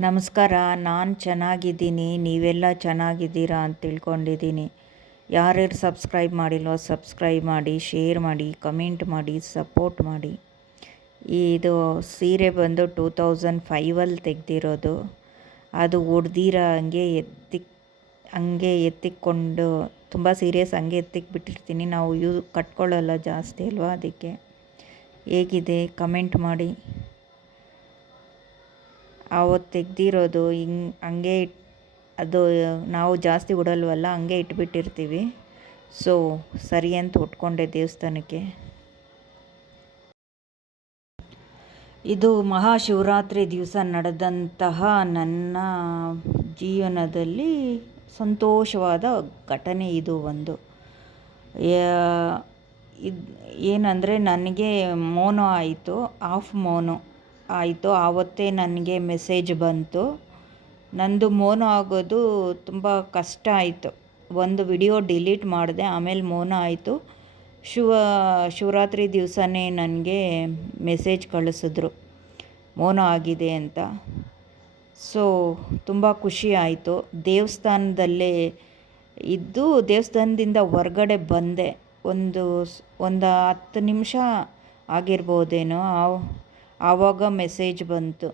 ನಮಸ್ಕಾರ, ನಾನು ಚೆನ್ನಾಗಿದ್ದೀನಿ, ನೀವೆಲ್ಲ ಚೆನ್ನಾಗಿದ್ದೀರಾ ಅಂತ ತಿಳ್ಕೊಂಡಿದ್ದೀನಿ. ಯಾರ್ಯಾರು ಸಬ್ಸ್ಕ್ರೈಬ್ ಮಾಡಿಲ್ವೋ ಸಬ್ಸ್ಕ್ರೈಬ್ ಮಾಡಿ, ಶೇರ್ ಮಾಡಿ, ಕಮೆಂಟ್ ಮಾಡಿ, ಸಪೋರ್ಟ್ ಮಾಡಿ. ಇದು ಸೀರೆ ಬಂದು ಟೂ ತೌಸಂಡ್ ಫೈವಲ್ಲಿ ತೆಗೆದಿರೋದು. ಅದು ಒಡ್ದಿರ ಹಂಗೆ ಎತ್ತಿಕ್, ಹಂಗೆ ಎತ್ತಿಕೊಂಡು ತುಂಬ ಸೀರಿಯಸ್ ಹಂಗೆ ಎತ್ತಿಕ್ ಬಿಟ್ಟಿರ್ತೀನಿ ನಾವು ಯೂ, ಕಟ್ಕೊಳ್ಳಲ್ಲ ಜಾಸ್ತಿ ಅಲ್ವಾ ಅದಕ್ಕೆ? ಹೇಗಿದೆ? ಕಮೆಂಟ್ ಮಾಡಿ. ಆವತ್ತು ತೆಗೆದಿರೋದು ಹಿಂಗೆ, ಹಂಗೆ ಇಟ್, ಅದು ನಾವು ಜಾಸ್ತಿ ಉಡಲ್ವಲ್ಲ, ಹಂಗೆ ಇಟ್ಬಿಟ್ಟಿರ್ತೀವಿ. ಸೊ ಸರಿ ಅಂತ ಉಟ್ಕೊಂಡೆ ದೇವಸ್ಥಾನಕ್ಕೆ. ಇದು ಮಹಾಶಿವರಾತ್ರಿ ದಿವಸ ನಡೆದಂತಹ ನನ್ನ ಜೀವನದಲ್ಲಿ ಸಂತೋಷವಾದ ಘಟನೆ ಇದು ಒಂದು. ಇದು, ಏನಂದರೆ ನನಗೆ ಮೋನೋ ಆಯಿತು, ಆಫ್ ಮೋನೋ. ಆಯಿತು, ಆವತ್ತೇ ನನಗೆ ಮೆಸೇಜ್ ಬಂತು. ನಂದು ಮೋನ ಆಗೋದು ತುಂಬ ಕಷ್ಟ ಆಯಿತು. ಒಂದು ವಿಡಿಯೋ ಡಿಲೀಟ್ ಮಾಡಿದೆ, ಆಮೇಲೆ ಮೋನೋ ಆಯಿತು. ಶಿವ, ಶಿವರಾತ್ರಿ ದಿವಸನೇ ನನಗೆ ಮೆಸೇಜ್ ಕಳಿಸಿದ್ರು, ಮೋನೋ ಆಗಿದೆ ಅಂತ. ಸೊ, ತುಂಬ ಖುಷಿ ಆಯಿತು. ದೇವಸ್ಥಾನದಲ್ಲೇ ಇದ್ದು, ದೇವಸ್ಥಾನದಿಂದ ಹೊರ್ಗಡೆ ಬಂದೆ. ಒಂದು ಒಂದು ಹತ್ತು ನಿಮಿಷ ಆಗಿರ್ಬೋದೇನೋ ಆವಾಗ ಮೆಸೇಜ್ ಬಂತು.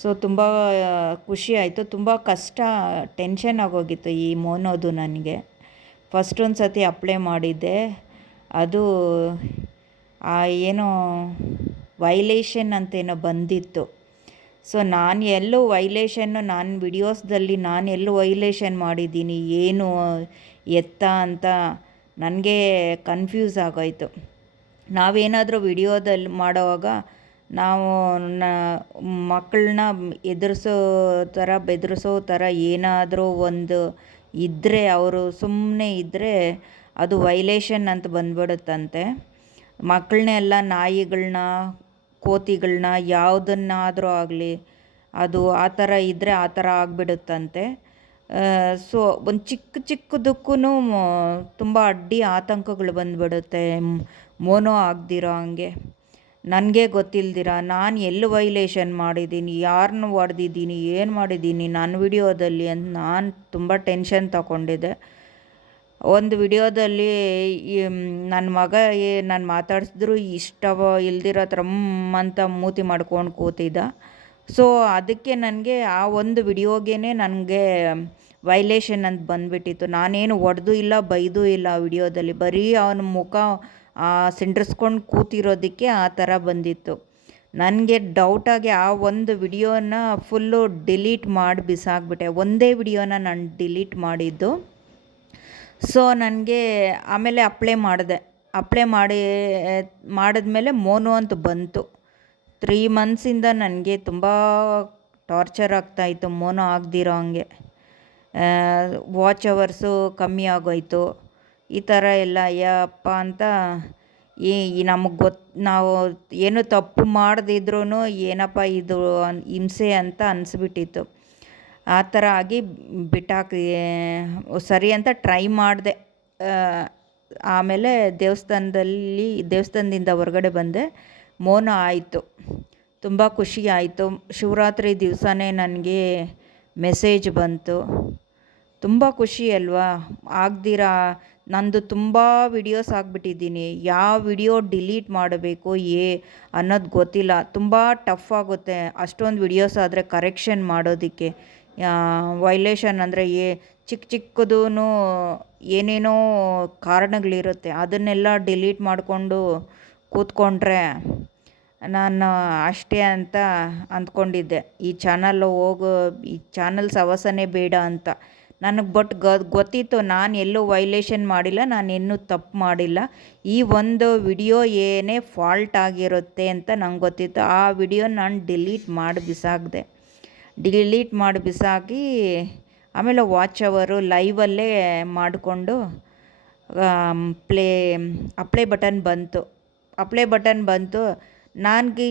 ಸೊ ತುಂಬ ಖುಷಿ ಆಯಿತು. ತುಂಬ ಕಷ್ಟ ಟೆನ್ಷನ್ ಆಗೋಗಿತ್ತು ಈ ಮೋನೋದು ನನಗೆ. ಫಸ್ಟ್ ಒಂದು ಸತಿ ಅಪ್ಲೈ ಮಾಡಿದ್ದೆ. ಅದು ಏನೋ ವೈಲೇಷನ್ ಅಂತೇನೋ ಬಂದಿತ್ತು. ಸೊ ನಾನು ಎಲ್ಲೂ ವೈಲೇಷನ್ನು ನಾನು ವಿಡಿಯೋಸ್ದಲ್ಲಿ ನಾನು ಎಲ್ಲೂ ವೈಲೇಷನ್ ಮಾಡಿದ್ದೀನಿ. ಏನು ಎತ್ತ ಅಂತ ನನಗೆ ಕನ್ಫ್ಯೂಸ್ ಆಗೋಯ್ತು. ನಾವೇನಾದರೂ ವಿಡಿಯೋದಲ್ಲಿ ಮಾಡೋವಾಗ ನಾವು ನ ಮಕ್ಕಳನ್ನ ಎದುರಿಸೋ ಥರ, ಬೆದರಿಸೋ ಥರ ಏನಾದರೂ ಒಂದು ಇದ್ದರೆ ಅವರು ಸುಮ್ಮನೆ ಇದ್ದರೆ ಅದು ವೈಲೇಷನ್ ಅಂತ ಬಂದ್ಬಿಡುತ್ತಂತೆ. ಮಕ್ಕಳನ್ನೆಲ್ಲ ನಾಯಿಗಳನ್ನ ಕೋತಿಗಳನ್ನ ಯಾವುದನ್ನಾದರೂ ಆಗಲಿ, ಅದು ಆ ಥರ ಇದ್ದರೆ ಆ ಥರ ಆಗಿಬಿಡುತ್ತಂತೆ. ಸೊ ಒಂದು ಚಿಕ್ಕ ಚಿಕ್ಕದಕ್ಕೂ ತುಂಬ ಅಡ್ಡಿ ಆತಂಕಗಳು ಬಂದುಬಿಡುತ್ತೆ. ಮೋನೋ ಆಗದಿರೋ ಹಂಗೆ. ನನಗೆ ಗೊತ್ತಿಲ್ದಿರ? ನಾನು ಎಲ್ಲಿ ವೈಲೇಷನ್ ಮಾಡಿದ್ದೀನಿ? ಯಾರನ್ನ ಹೊಡೆದಿದ್ದೀನಿ? ಏನು ಮಾಡಿದ್ದೀನಿ? ನನ್ನ ವಿಡಿಯೋದಲ್ಲಿ ಅಂತ ನಾನು ತುಂಬ ಟೆನ್ಷನ್ ತಗೊಂಡಿದ್ದೆ. ಒಂದು ವಿಡಿಯೋದಲ್ಲಿ ನನ್ನ ಮಗ ನಾನು ಮಾತಾಡಿಸಿದ್ರು ಇಷ್ಟವ ಇಲ್ದಿರೋ ಅಂತ ಮೂತಿ ಮಾಡ್ಕೊಂಡು ಕೂತಿದ್ದ. ಸೊ ಅದಕ್ಕೆ ನನಗೆ ಆ ಒಂದು ವಿಡಿಯೋಗೇ ನನಗೆ ವೈಲೇಷನ್ ಅಂತ ಬಂದುಬಿಟ್ಟಿತ್ತು. ನಾನೇನು ಹೊಡೆದು ಇಲ್ಲ, ಬೈದು ಇಲ್ಲ ಆ ವಿಡಿಯೋದಲ್ಲಿ. ಬರೀ ಅವನ ಮುಖ ಸಿಂಡ್ರಿಸ್ಕೊಂಡು ಕೂತಿರೋದಕ್ಕೆ ಆ ಥರ ಬಂದಿತ್ತು. ನನಗೆ ಡೌಟಾಗಿ ಆ ಒಂದು ವಿಡಿಯೋನ ಫುಲ್ಲು ಡಿಲೀಟ್ ಮಾಡಿ ಬಿಸಾಕ್ಬಿಟ್ಟೆ. ಒಂದೇ ವಿಡಿಯೋನ ನಾನು ಡಿಲೀಟ್ ಮಾಡಿದ್ದು. ಸೊ ನನಗೆ ಆಮೇಲೆ ಅಪ್ಲೈ ಮಾಡಿದೆ. ಅಪ್ಲೈ ಮಾಡಿ, ಮಾಡಿದ್ಮೇಲೆ ಮೋನು ಅಂತ ಬಂತು. ತ್ರೀ ಮಂತ್ಸಿಂದ ನನಗೆ ತುಂಬ ಟಾರ್ಚರ್ ಆಗ್ತಾಯಿತ್ತು ಮೋನೋ ಆಗದಿರೋ ಹಂಗೆ. ವಾಚ್ ಅವರ್ಸು ಕಮ್ಮಿ ಆಗೋಯ್ತು. ಈ ಥರ ಎಲ್ಲ, ಅಯ್ಯಪ್ಪ ಅಂತ ಈ ನಮಗೆ ಗೊತ್ತು ನಾವು ಏನು ತಪ್ಪು ಮಾಡದಿದ್ರೂ ಏನಪ್ಪ ಇದು ಹಿಂಸೆ ಅಂತ ಅನಿಸ್ಬಿಟ್ಟಿತ್ತು. ಆ ಥರ ಆಗಿ ಬಿಟ್ಟಾಕಿ ಸರಿ ಅಂತ ಟ್ರೈ ಮಾಡಿದೆ. ಆಮೇಲೆ ದೇವಸ್ಥಾನದಲ್ಲಿ, ದೇವಸ್ಥಾನದಿಂದ ಹೊರಗಡೆ ಬಂದೆ. ಮೌನ ಆಯಿತು. ತುಂಬ ಖುಷಿ ಆಯಿತು. ಶಿವರಾತ್ರಿ ದಿವಸನೇ ನನಗೆ ಮೆಸೇಜ್ ಬಂತು. ತುಂಬ ಖುಷಿ ಅಲ್ವಾ? ಆಗ್ದಿರಾ? ನಂದು ತುಂಬ ವಿಡಿಯೋಸ್ ಆಗಿಬಿಟ್ಟಿದ್ದೀನಿ. ಯಾವ ವಿಡಿಯೋ ಡಿಲೀಟ್ ಮಾಡಬೇಕು, ಏ ಅನ್ನೋದು ಗೊತ್ತಿಲ್ಲ. ತುಂಬ ಟಫ್ ಆಗುತ್ತೆ ಅಷ್ಟೊಂದು ವಿಡಿಯೋಸ್ ಆದರೆ ಕರೆಕ್ಷನ್ ಮಾಡೋದಕ್ಕೆ. ವೈಲೇಷನ್ ಅಂದರೆ ಏ ಚಿಕ್ಕ ಚಿಕ್ಕದೂ ಏನೇನೋ ಕಾರಣಗಳಿರುತ್ತೆ. ಅದನ್ನೆಲ್ಲ ಡಿಲೀಟ್ ಮಾಡಿಕೊಂಡು ಕೂತ್ಕೊಂಡ್ರೆ ನಾನು ಅಷ್ಟೇ ಅಂತ ಅಂದ್ಕೊಂಡಿದ್ದೆ. ಈ ಚಾನಲ್ ಹೋಗೋ, ಈ ಚಾನಲ್ ಸವಸನೇ ಬೇಡ ಅಂತ. ನನಗೆ ಬಟ್ ಗೊತ್ತಿತ್ತು ನಾನು ಎಲ್ಲೂ ವೈಲೇಷನ್ ಮಾಡಿಲ್ಲ, ನಾನು ಇನ್ನೂ ತಪ್ಪು ಮಾಡಿಲ್ಲ. ಈ ಒಂದು ವಿಡಿಯೋ ಏನೇ ಫಾಲ್ಟ್ ಆಗಿರುತ್ತೆ ಅಂತ ನಂಗೆ ಗೊತ್ತಿತ್ತು. ಆ ವಿಡಿಯೋ ನಾನು ಡಿಲೀಟ್ ಮಾಡಿ ಬಿಸಾಕಿದೆ. ಡಿಲೀಟ್ ಮಾಡಿ ಬಿಸಾಕಿ, ಆಮೇಲೆ ವಾಚ್ ಅವರು ಲೈವಲ್ಲೇ ಮಾಡಿಕೊಂಡು ಪ್ಲೇ ಅಪ್ಲೈ ಬಟನ್ ಬಂತು. ಅಪ್ಲೈ ಬಟನ್ ಬಂತು. ನನಗೆ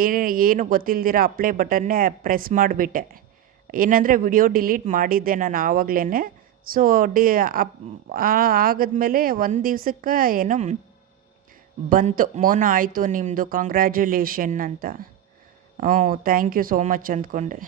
ಏನು ಏನು ಗೊತ್ತಿಲ್ದಿರ ಅಪ್ಲೈ ಬಟನ್ನೇ ಪ್ರೆಸ್ ಮಾಡಿಬಿಟ್ಟೆ. ಏನಂದರೆ ವಿಡಿಯೋ ಡಿಲೀಟ್ ಮಾಡಿದ್ದೆ ನಾನು ಆವಾಗಲೇ ಸೊ, ಡಿ, ಅಪ್ ಆಗದ್ಮೇಲೆ ಒಂದು ದಿವ್ಸಕ್ಕೆ ಏನು ಬಂತು. ಮೋನ ಆಯಿತು ನಿಮ್ಮದು ಕಾಂಗ್ರ್ಯಾಚುಲೇಷನ್ ಅಂತ. ಹ್ಞೂ ಥ್ಯಾಂಕ್ ಯು ಸೋ ಮಚ್ ಅಂದ್ಕೊಂಡೆ.